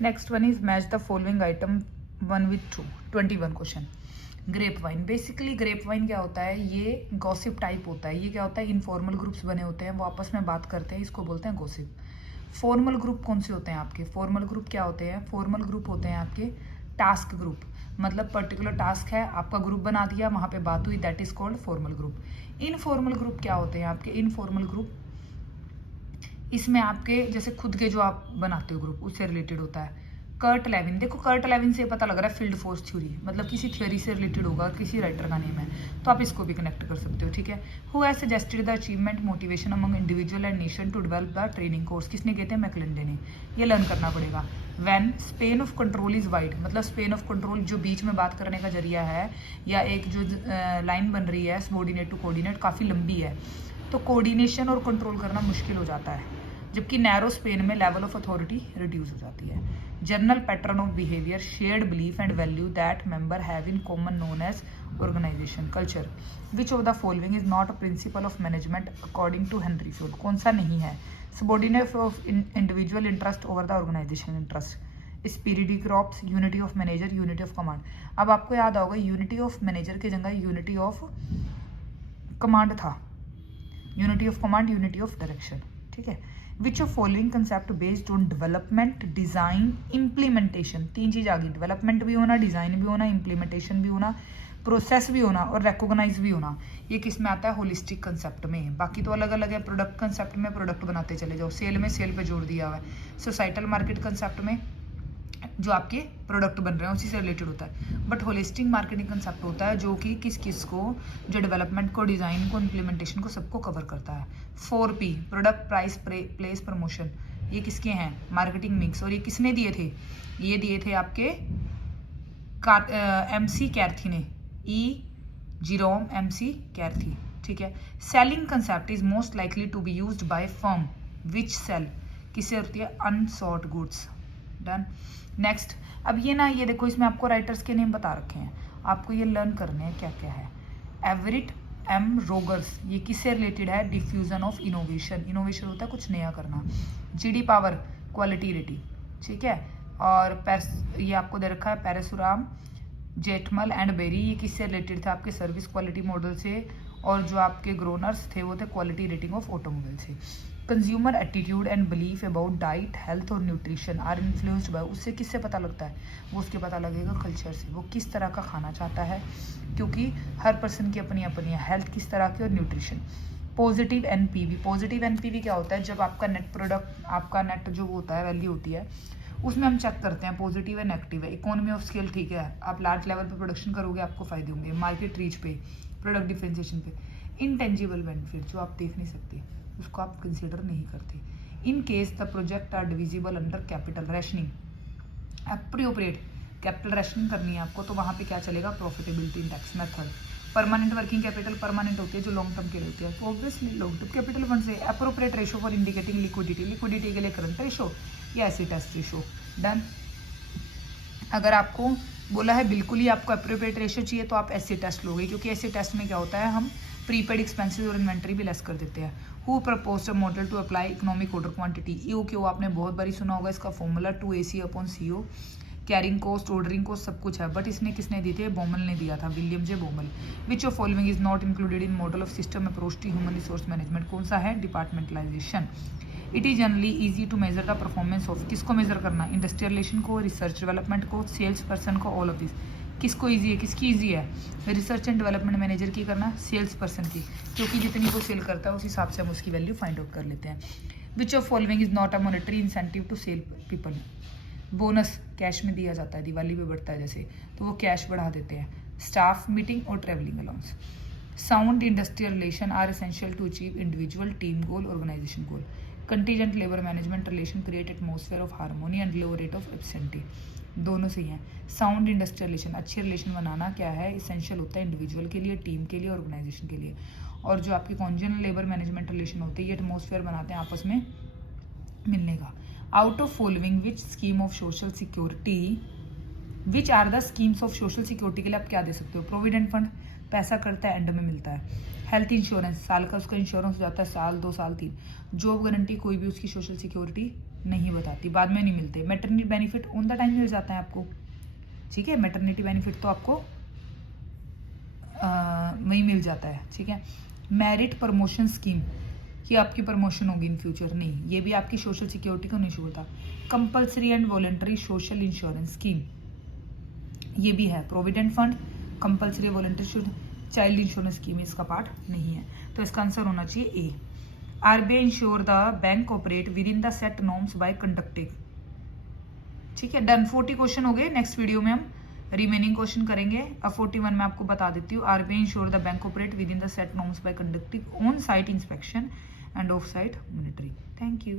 Next one is match the following item 1 with 2, 21 question. Grape wine, basically grape wine क्या होता है, ये gossip type होता है। ये क्या होता है, इनफॉर्मल ग्रुप्स बने होते हैं, वो आपस में बात करते हैं, इसको बोलते हैं गॉसिप। फॉर्मल ग्रुप कौन से होते हैं आपके, फॉर्मल ग्रुप क्या होते हैं, फॉर्मल ग्रुप होते हैं आपके टास्क ग्रुप। मतलब पर्टिकुलर टास्क है, आपका ग्रुप बना दिया, वहाँ पे बात हुई, that is called formal group. Informal group क्या होते हैं आपके, इनफॉर्मल ग्रुप इसमें आपके जैसे खुद के जो आप बनाते हो ग्रुप, उससे रिलेटेड होता है। कर्ट लेविन, देखो कर्ट लेविन से पता लग रहा है फील्ड फोर्स थ्योरी, मतलब किसी थ्योरी से रिलेटेड होगा, किसी राइटर का नेम है, तो आप इसको भी कनेक्ट कर सकते हो, ठीक है। Who has suggested the achievement motivation among individual and nation to develop the training course, किसने कहते हैं, मैकलेंडे ने। ये लर्न करना पड़ेगा। When span of control is wide, मतलब स्पेन ऑफ कंट्रोल जो बीच में बात करने का जरिया है, या एक जो लाइन बन रही है सबॉर्डिनेट टू कोऑर्डिनेट, काफ़ी लंबी है, तो कोऑर्डिनेशन और कंट्रोल करना मुश्किल हो जाता है, जबकि नैरो स्पेन में लेवल ऑफ अथॉरिटी रिड्यूस हो जाती है। General pattern of behaviour, shared belief and value that member have in common known as organisation culture. Which of the following is not a principle of management according to Henry Fayol, कौन सा नहीं है। Subordinate of individual interest over the organisation interest. Esprit corps, unity of manager, unity of command. अब आपको याद होगा unity of manager की जगह यूनिटी ऑफ कमांड था, unity of command, unity of direction, ठीक है। विच of following concept based on development, design, implementation, तीन चीज आ गई, डेवलपमेंट भी होना, डिजाइन भी होना, इम्प्लीमेंटेशन भी होना, प्रोसेस भी होना और रिकॉग्नाइज भी होना। ये किस में आता है, होलिस्टिक कंसेप्ट में। बाकी तो अलग अलग है, प्रोडक्ट कंसेप्ट में प्रोडक्ट बनाते चले जाओ, सेल में सेल पे जोड़ दिया हुआ है, सोसाइटल मार्केट कंसेप्ट में जो आपके प्रोडक्ट बन रहे हैं उसी से रिलेटेड होता है। बट होलिस्टिक मार्केटिंग कंसेप्ट होता है जो कि किस किस को, जो डेवलपमेंट को, डिजाइन को, इम्प्लीमेंटेशन को, सबको कवर करता है। 4P, product, price, place, promotion, ये किसके हैं, मार्केटिंग मिक्स। और ये किसने दिए थे, ये दिए थे आपके MC कैर्थी ने, जेरोम MC कैर्थी, ठीक है। Selling concept is most likely to be used by firm which sell, किससे होती है, अनसॉर्ट गुड्स। डन। नेक्स्ट, अब ये ना, ये देखो इसमें आपको राइटर्स के नेम बता रखे हैं, आपको ये लर्न करने हैं क्या क्या है। एवरिट M. रोगर्स, ये किससे रिलेटेड है, डिफ्यूजन ऑफ इनोवेशन, इनोवेशन होता है कुछ नया करना। GD पावर, क्वालिटी रेटिंग, ठीक है। और ये आपको दे रखा है पैरासुराम, जेठमल एंड बेरी, ये किससे रिलेटेड थे, आपके सर्विस क्वालिटी मॉडल से, और जो आपके ग्रोनर्स थे वो थे क्वालिटी रेटिंग ऑफ ऑटोमोबाइल से। Consumer attitude and belief about diet, health और न्यूट्रिशन आर इन्फ्लुएंस्ड बाय, उससे किससे पता लगता है, वो उसके पता लगेगा कल्चर से, वो किस तरह का खाना चाहता है, क्योंकि हर पर्सन की अपनी अपनी है, हेल्थ किस तरह की और nutrition. Positive NPV, positive NPV क्या होता है, जब आपका नेट प्रोडक्ट, आपका नेट जो होता है वैल्यू होती है, उसमें हम चेक करते हैं पॉजिटिव है, नेगेटिव है। इकोनॉमी ऑफ स्केल, ठीक है, आप लार्ज लेवल पे प्रोडक्शन करोगे आपको फायदे होंगे, मार्केट रीच पे, प्रोडक्ट डिफरेंशिएशन पे। इनटेंजिबल बेनिफिट, जो आप देख नहीं सकते, उसको आप कंसिडर नहीं करते। In case the project are divisible under capital rationing, appropriate capital rationing करनी है आपको, तो वहाँ पे क्या चलेगा, profitability index method. Permanent working capital permanent होती है, जो लॉन्ग टर्म के लिए होती है, तो obviously long term capital fund से। Appropriate ratio for indicating liquidity, liquidity के लिए करंट रेशो या एसिड टेस्ट रेशो। डन। अगर आपको बोला है बिल्कुल ही आपको अप्रोप्रिएट रेशो चाहिए तो आप एसिड टेस्ट लोगे, क्योंकि एसिड टेस्ट में क्या होता है, हम प्रीपेड एक्सपेंसिव और इन्वेंट्री भी लेस कर देते हैं। Who proposed a model to apply economic order quantity, EOQ आपने बहुत बारी सुना होगा, इसका formula 2AC/CO, carrying cost, ordering cost, सब कुछ है, बट इसने किसने दी थी, बोमल ने दिया था, William J Baumol. Which of following is not included in model of system approach to human resource management, कौन सा है, departmentalization. It is generally easy to measure the performance of, किसको मेजर करना, इंडस्ट्रियल रिलेशन को, research development को, sales person को, all of this. किसको easy है, किसकी ईजी है, रिसर्च एंड डेवलपमेंट मैनेजर की करना, सेल्स पर्सन की, क्योंकि जितनी वो सेल करता है उस हिसाब से हम उसकी वैल्यू फाइंड आउट कर लेते हैं। Which of following is not a monetary incentive to sell people, bonus cash में दिया जाता है, दिवाली पे बढ़ता है जैसे, तो वो कैश बढ़ा देते हैं। स्टाफ मीटिंग और travelling allowance. Sound industrial relation are essential to achieve individual, team goal, organization goal. Contingent labour management relation create atmosphere of harmony and low rate of absentee, दोनों सही हैं। साउंड इंडस्ट्रियल रिलेशन, अच्छे relation बनाना क्या है, essential होता है individual के लिए, टीम के लिए, ऑर्गेनाइजेशन के लिए। और जो आपकी कॉन्जेंट लेबर मैनेजमेंट रिलेशन होती है, ये एटमॉस्फेयर बनाते हैं आपस में मिलने का। Out of following which scheme of social security, which are the schemes of social security के लिए आप क्या दे सकते हो, प्रोविडेंट फंड, पैसा करता है एंड में मिलता है। हेल्थ इंश्योरेंस, साल का उसका इंश्योरेंस हो जाता है, साल 2 साल 3। जॉब गारंटी, कोई भी उसकी सोशल सिक्योरिटी नहीं बताती, बाद में नहीं मिलते। Maternity benefit on the time मिल जाता है आपको, ठीक है। मैटरनिटी बेनिफिट तो आपको वही मिल जाता है, ठीक है। मेरिट प्रमोशन स्कीम, कि आपकी प्रमोशन होगी इन फ्यूचर, नहीं, ये भी आपकी सोशल सिक्योरिटी को नहीं छोड़ता। Compulsory and voluntary social insurance scheme, ये भी है। Provident fund, compulsory voluntary child insurance scheme इसका पार्ट नहीं है, तो इसका आंसर होना चाहिए ए। RBI ensure the bank operate with in the set norms bye conducting, ठीक है। डन, 40 क्वेश्चन हो गए। नेक्स्ट वीडियो में हम रिमेनिंग क्वेश्चन करेंगे। अब 41 मैं आपको बता देती हूँ। RBI ensure the bank operate with in the set norms bye conducting on site inspection end of site monitoring. Thank you.